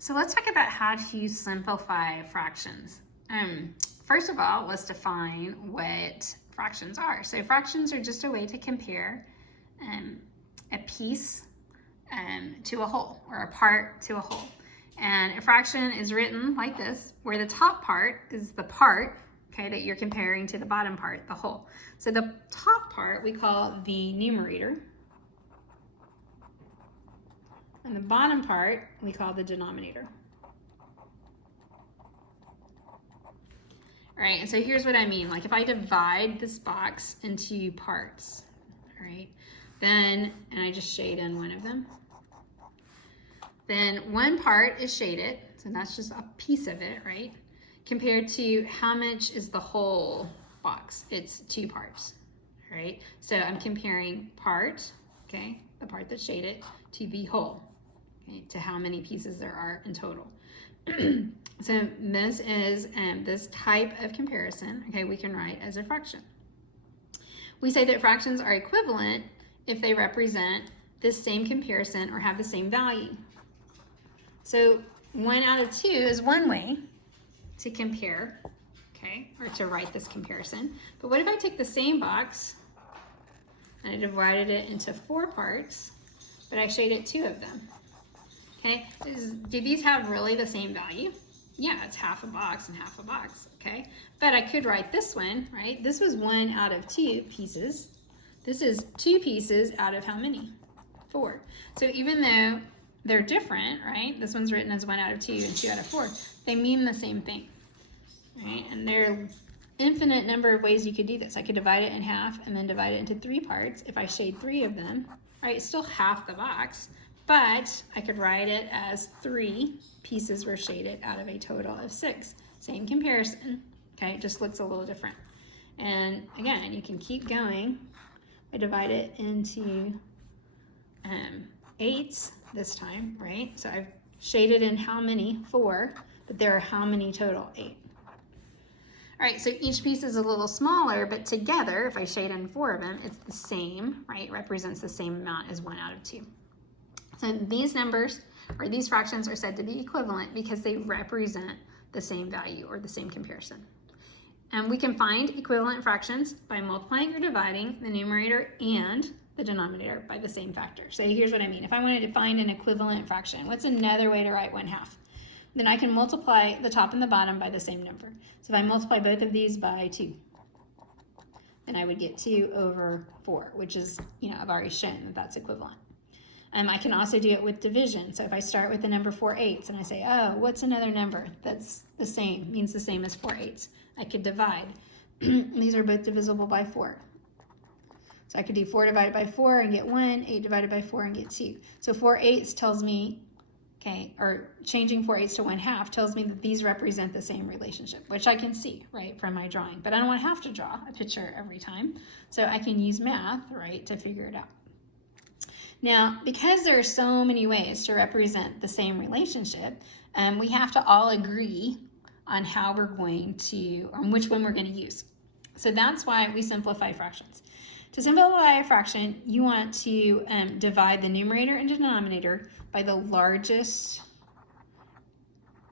So let's talk about how to simplify fractions. First of all, let's define what fractions are. So fractions are just a way to compare a piece to a whole, or a part to a whole. And a fraction is written like this, where the top part is the part, okay, that you're comparing to the bottom part, the whole. So the top part we call the numerator, and the bottom part we call the denominator. All right, and so here's what I mean. Like if I divide this box into parts, all right, then, and I just shade in one of them, then one part is shaded, so that's just a piece of it, right? Compared to how much is the whole box? It's 2 parts, right? So I'm comparing part, okay, the part that's shaded, to the whole, okay, to how many pieces there are in total. So this is this type of comparison, okay, we can write as a fraction. We say that fractions are equivalent if they represent this same comparison or have the same value. So 1 out of 2 is one way to compare, okay, or to write this comparison. But what if I took the same box and I divided it into 4 parts, but I shaded 2 of them? Okay, do these have really the same value? Yeah, it's half a box and half a box, okay? But I could write this one, right? This was 1 out of 2 pieces. This is 2 pieces out of how many? 4. So even though they're different, right? This one's written as 1 out of 2 and 2 out of 4. They mean the same thing, right? And there are infinite number of ways you could do this. I could divide it in half and then divide it into 3 parts. If I shade 3 of them, right, it's still half the box, but I could write it as 3 pieces were shaded out of a total of 6. Same comparison, okay? It just looks a little different. And again, you can keep going. I divide it into 8s this time, right? So I've shaded in how many? 4, but there are how many total? 8. All right, so each piece is a little smaller, but together, if I shade in 4 of them, it's the same, right? Represents the same amount as 1 out of 2. So these numbers, or these fractions, are said to be equivalent because they represent the same value or the same comparison. And we can find equivalent fractions by multiplying or dividing the numerator and the denominator by the same factor. So here's what I mean. If I wanted to find an equivalent fraction, what's another way to write 1/2? Then I can multiply the top and the bottom by the same number. So if I multiply both of these by 2, then I would get 2 over 4, which is, I've already shown that that's equivalent. I can also do it with division. So if I start with the number 4/8 and I say, oh, what's another number that's the same, means the same as 4/8? I could divide. These are both divisible by 4. So I could do 4 divided by 4 and get 1, 8 divided by 4 and get 2. So 4/8 tells me, okay, or changing 4/8 to 1/2 tells me that these represent the same relationship, which I can see, right, from my drawing. But I don't want to have to draw a picture every time. So I can use math, right, to figure it out. Now, because there are so many ways to represent the same relationship, we have to all agree on how we're going to, on which one we're going to use. So that's why we simplify fractions. To simplify a fraction, you want to divide the numerator and denominator by the largest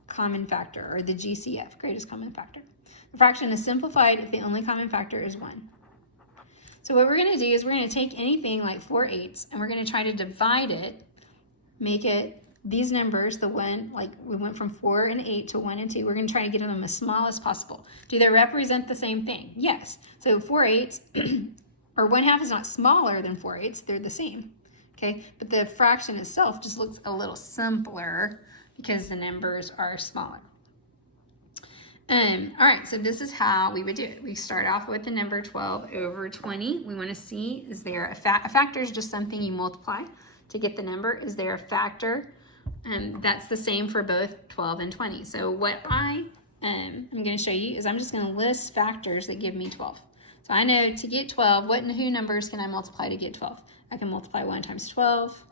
common factor, or the GCF, greatest common factor. The fraction is simplified if the only common factor is 1. So what we're going to do is we're going to take anything like 4/8 and we're going to try to divide it, make it these numbers, the one, like we went from 4 and 8 to 1 and 2, we're going to try to get them as small as possible. Do they represent the same thing? Yes. So 4/8, or 1/2 is not smaller than 4/8, they're the same. Okay, but the fraction itself just looks a little simpler because the numbers are smaller. All right, so this is how we would do it. We start off with the number 12 over 20. We want to see, is there a factor is just something you multiply to get the number. Is there a factor that's the same for both 12 and 20? So what I'm going to show you is I'm just going to list factors that give me 12. So I know to get 12, what and who numbers can I multiply to get 12? I can multiply 1 times 12.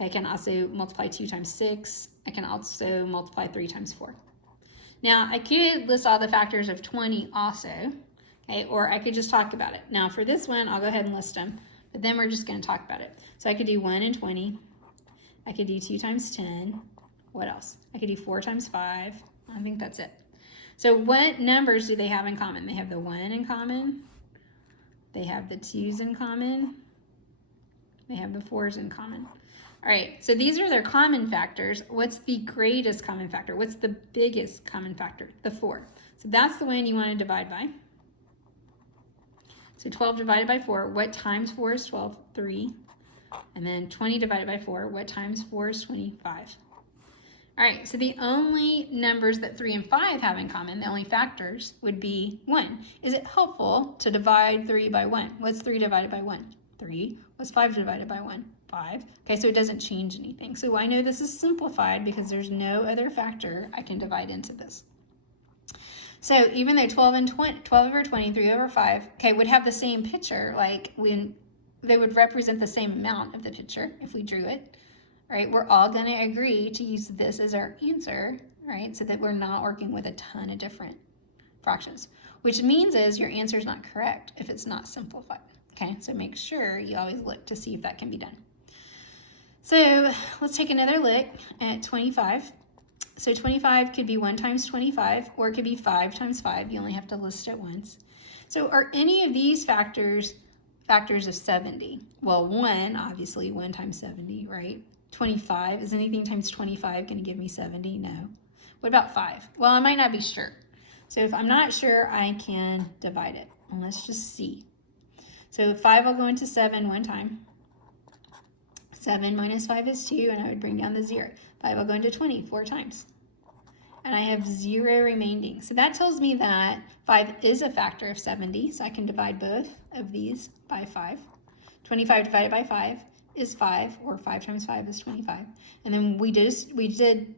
I can also multiply 2 times 6. I can also multiply 3 times 4. Now, I could list all the factors of 20 also, okay, or I could just talk about it. Now, for this one, I'll go ahead and list them, but then we're just going to talk about it. So I could do 1 and 20. I could do 2 times 10, what else? I could do 4 times 5. I think that's it. So what numbers do they have in common? They have the 1 in common. They have the 2's in common. They have the 4's in common. All right, so these are their common factors. What's the greatest common factor? What's the biggest common factor? The 4. So that's the one you want to divide by. So 12 divided by 4, what times 4 is 12? 3. And then 20 divided by 4, what times 4 is 25? All right, so the only numbers that 3 and 5 have in common, the only factors, would be 1. Is it helpful to divide 3 by 1? What's 3 divided by 1? 3. What's 5 divided by 1? 5. Okay, so it doesn't change anything. So I know this is simplified because there's no other factor I can divide into this. So even though 12 over 20, 3 over 5, okay, would have the same picture, like when they would represent the same amount of the picture if we drew it, right? We're all going to agree to use this as our answer, right? So that we're not working with a ton of different fractions, which means is your answer is not correct if it's not simplified, okay? So make sure you always look to see if that can be done. So let's take another look at 25. So 25 could be 1 times 25, or it could be 5 times 5. You only have to list it once. So are any of these factors of 70? Well, 1, obviously, 1 times 70, right? 25, is anything times 25 going to give me 70? No. What about 5? Well, I might not be sure. So if I'm not sure, I can divide it. And let's just see. So 5 will go into 7 one time. 7 minus 5 is 2, and I would bring down the 0. 5 will go into 20 4 times. And I have 0 remaining. So that tells me that 5 is a factor of 70, so I can divide both of these by 5. 25 divided by 5 is 5, or 5 times 5 is 25. And then we did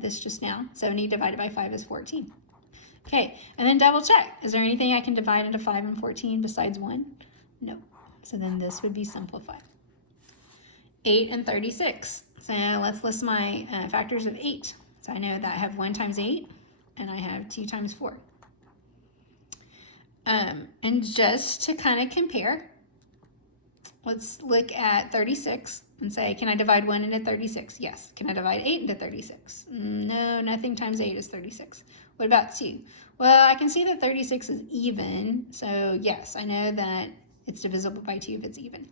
this just now. 70 divided by 5 is 14. Okay, and then double check. Is there anything I can divide into 5 and 14 besides 1? No. So then this would be simplified. 8 and 36. So let's list my factors of 8. So I know that I have 1 times 8, and I have 2 times 4. And just to kind of compare, let's look at 36 and say, can I divide 1 into 36? Yes. Can I divide 8 into 36? No, nothing times 8 is 36. What about 2? Well, I can see that 36 is even, so yes, I know that it's divisible by 2 if it's even.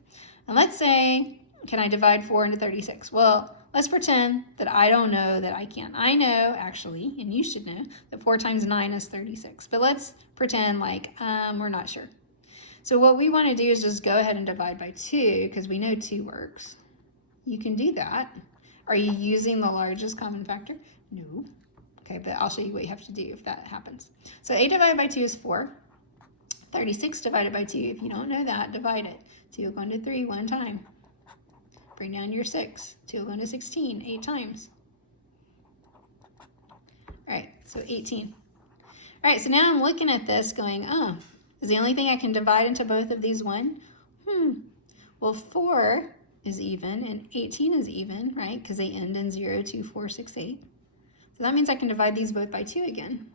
And let's say, can I divide 4 into 36? Well, let's pretend that I don't know that I can. I know, actually, and you should know, that 4 times 9 is 36. But let's pretend like we're not sure. So what we want to do is just go ahead and divide by 2, because we know 2 works. You can do that. Are you using the largest common factor? No. Okay, but I'll show you what you have to do if that happens. So 8 divided by 2 is 4. 36 divided by 2, if you don't know that, divide it. 2 will go into 3 one time. Bring down your 6. 2 will go into 16 8 times. All right, so 18. All right, so now I'm looking at this going, oh, is the only thing I can divide into both of these 1? Well, 4 is even and 18 is even, right? Because they end in 0, 2, 4, 6, 8. So that means I can divide these both by 2 again.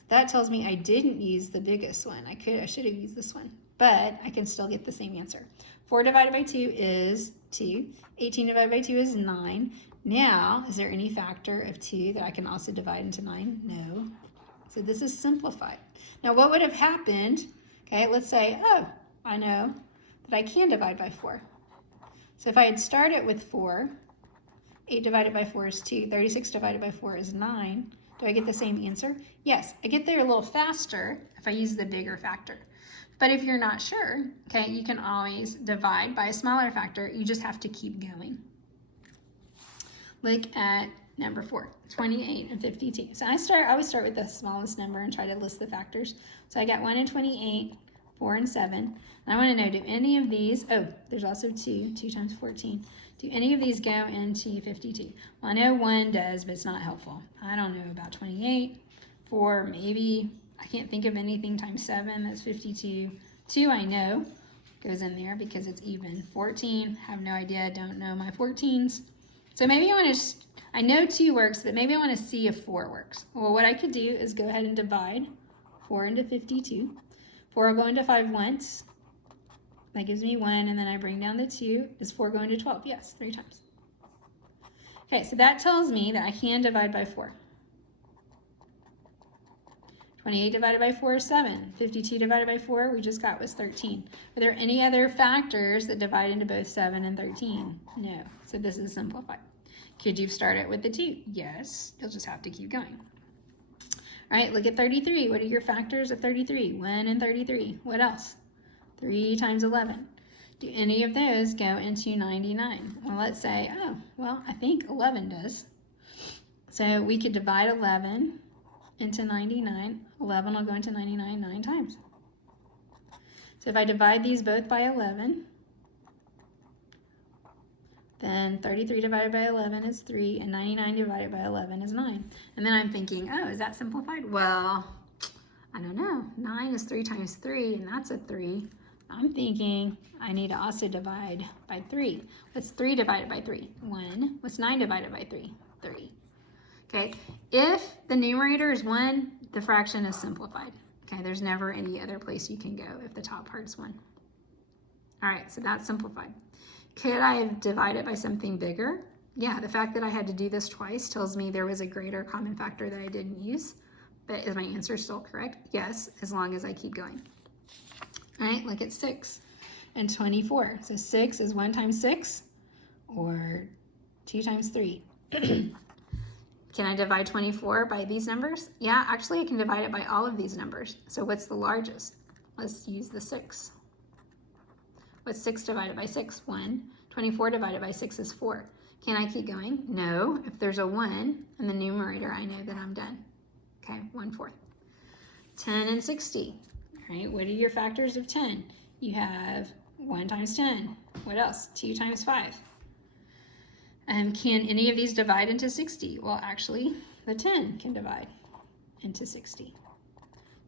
So that tells me I didn't use the biggest one. I should have used this one, but I can still get the same answer. 4 divided by 2 is 2. 18 divided by 2 is 9. Now, is there any factor of 2 that I can also divide into 9? No. So this is simplified. Now, what would have happened? Okay, let's say, oh, I know that I can divide by 4. So if I had started with 4, 8 divided by 4 is 2. 36 divided by 4 is 9. Do I get the same answer? Yes, I get there a little faster if I use the bigger factor. But if you're not sure, okay, you can always divide by a smaller factor. You just have to keep going. Look at number 4, 28 and 52. So I always start with the smallest number and try to list the factors. So I got 1 and 28, 4 and 7. And I want to know, do any of these, oh, there's also 2 times 14. Do any of these go into 52? Well, I know 1 does, but it's not helpful. I don't know about 28, 4, maybe. I can't think of anything times 7, that's 52. 2 I know goes in there because it's even. 14, have no idea, don't know my 14s. So maybe I know 2 works, but maybe I want to see if 4 works. Well, what I could do is go ahead and divide 4 into 52. 4 will go into 5 once. That gives me 1, and then I bring down the 2. Does 4 go into 12? Yes, 3 times. Okay, so that tells me that I can divide by 4. 28 divided by 4 is 7. 52 divided by 4 we just got was 13. Are there any other factors that divide into both 7 and 13? No. So this is simplified. Could you start it with the 2? Yes. You'll just have to keep going. All right, look at 33. What are your factors of 33? 1 and 33. What else? 3 times 11. Do any of those go into 99? Well, let's say, oh, well, I think 11 does. So we could divide 11 into 99. 11 will go into 99 9 times. So if I divide these both by 11, then 33 divided by 11 is 3, and 99 divided by 11 is 9. And then I'm thinking, oh, is that simplified? Well, I don't know. 9 is 3 times 3, and that's a 3. I'm thinking I need to also divide by 3. What's 3 divided by 3? 1. What's 9 divided by 3? 3. Okay, if the numerator is 1, the fraction is simplified. Okay, there's never any other place you can go if the top part's 1. All right, so that's simplified. Could I have divided by something bigger? Yeah, the fact that I had to do this twice tells me there was a greater common factor that I didn't use. But is my answer still correct? Yes, as long as I keep going. All right, look at 6 and 24. So 6 is 1 times 6 or 2 times 3. Can I divide 24 by these numbers? Yeah, actually I can divide it by all of these numbers. So what's the largest? Let's use the 6. What's 6 divided by 6? 1. 24 divided by 6 is 4. Can I keep going? No. If there's a 1 in the numerator, I know that I'm done. Okay, 1/4. 10 and 60. All right, what are your factors of 10? You have 1 times 10. What else? 2 times 5. Can any of these divide into 60? Well, actually, the 10 can divide into 60.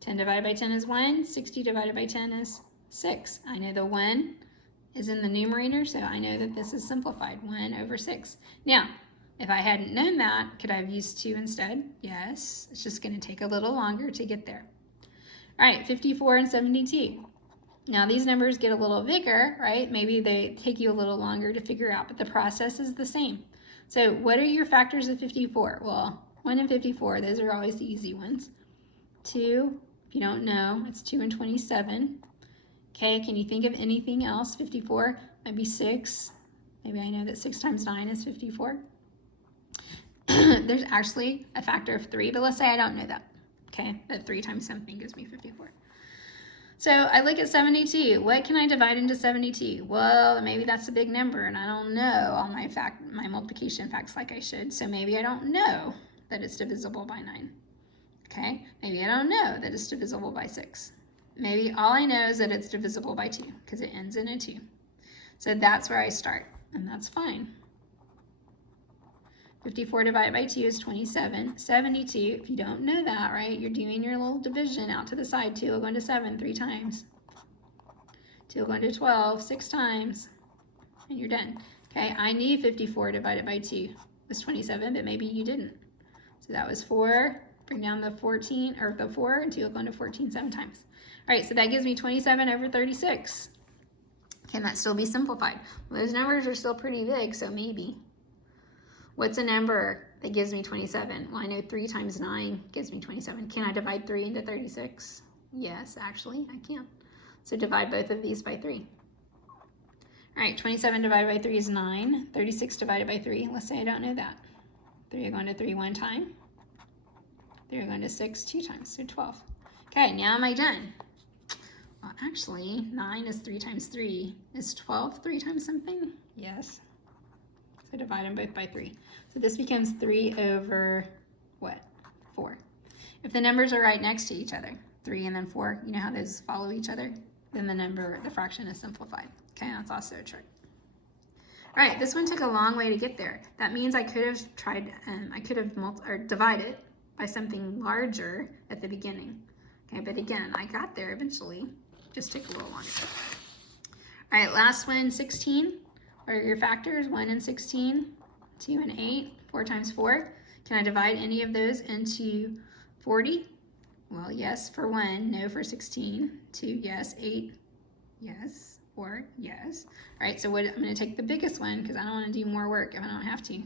10 divided by 10 is 1. 60 divided by 10 is 6. I know the 1 is in the numerator, so I know that this is simplified. 1 over 6. Now, if I hadn't known that, could I have used 2 instead? Yes. It's just going to take a little longer to get there. All right, 54 and 72. Now, these numbers get a little bigger, right? Maybe they take you a little longer to figure out, but the process is the same. So what are your factors of 54? Well, 1 and 54, those are always the easy ones. 2, if you don't know, it's 2 and 27. Okay, can you think of anything else? 54, maybe 6. Maybe I know that 6 times 9 is 54. There's actually a factor of 3, but let's say I don't know that. Okay, that 3 times something gives me 54. So I look at 72. What can I divide into 72? Well, maybe that's a big number, and I don't know all my multiplication facts like I should. So maybe I don't know that it's divisible by 9. Okay, maybe I don't know that it's divisible by 6. Maybe all I know is that it's divisible by 2 because it ends in a 2. So that's where I start, and that's fine. 54 divided by 2 is 27. 72, if you don't know that, right, you're doing your little division out to the side. 2 will go into 7 3 times. 2 will go into 12 6 times, and you're done. Okay, I knew 54 divided by 2 was 27, but maybe you didn't. So that was 4. Bring down the 14, or the 4, and 2 will go into 14 7 times. All right, so that gives me 27 over 36. Can that still be simplified? Well, those numbers are still pretty big, so maybe. What's a number that gives me 27? Well, I know 3 times 9 gives me 27. Can I divide 3 into 36? Yes, actually, I can. So divide both of these by 3. All right, 27 divided by 3 is 9. 36 divided by 3, let's say I don't know that. 3 are going to 3 1 time. 3 are going to 6 2 times, so 12. Okay, now am I done? Well, actually, 9 is 3 times 3. Is 12 3 times something? Yes. So divide them both by 3. So this becomes 3 over what? 4. If the numbers are right next to each other, 3 and then 4, you know how those follow each other? Then the fraction is simplified. Okay, that's also a trick. All right, this one took a long way to get there. That means I could have tried, divided by something larger at the beginning. Okay, but again, I got there eventually. Just took a little longer. All right, last one, 16. What are your factors? 1 and 16, 2 and 8, 4 times 4. Can I divide any of those into 40? Well, yes for 1, no for 16. 2, yes. 8, yes. 4, yes. All right, so I'm going to take the biggest one because I don't want to do more work if I don't have to.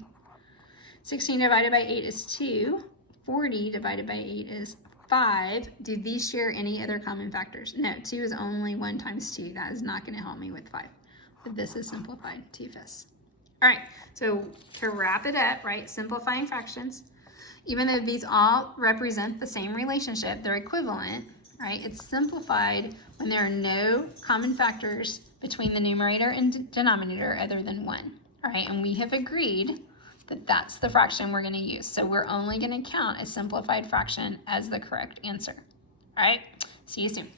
16 divided by 8 is 2. 40 divided by 8 is 5. Do these share any other common factors? No, 2 is only 1 times 2. That is not going to help me with 5. But this is simplified 2/5. All right, so to wrap it up, right, simplifying fractions, even though these all represent the same relationship, they're equivalent, right? It's simplified when there are no common factors between the numerator and denominator other than 1, all right? And we have agreed that that's the fraction we're going to use. So we're only going to count a simplified fraction as the correct answer, all right? See you soon.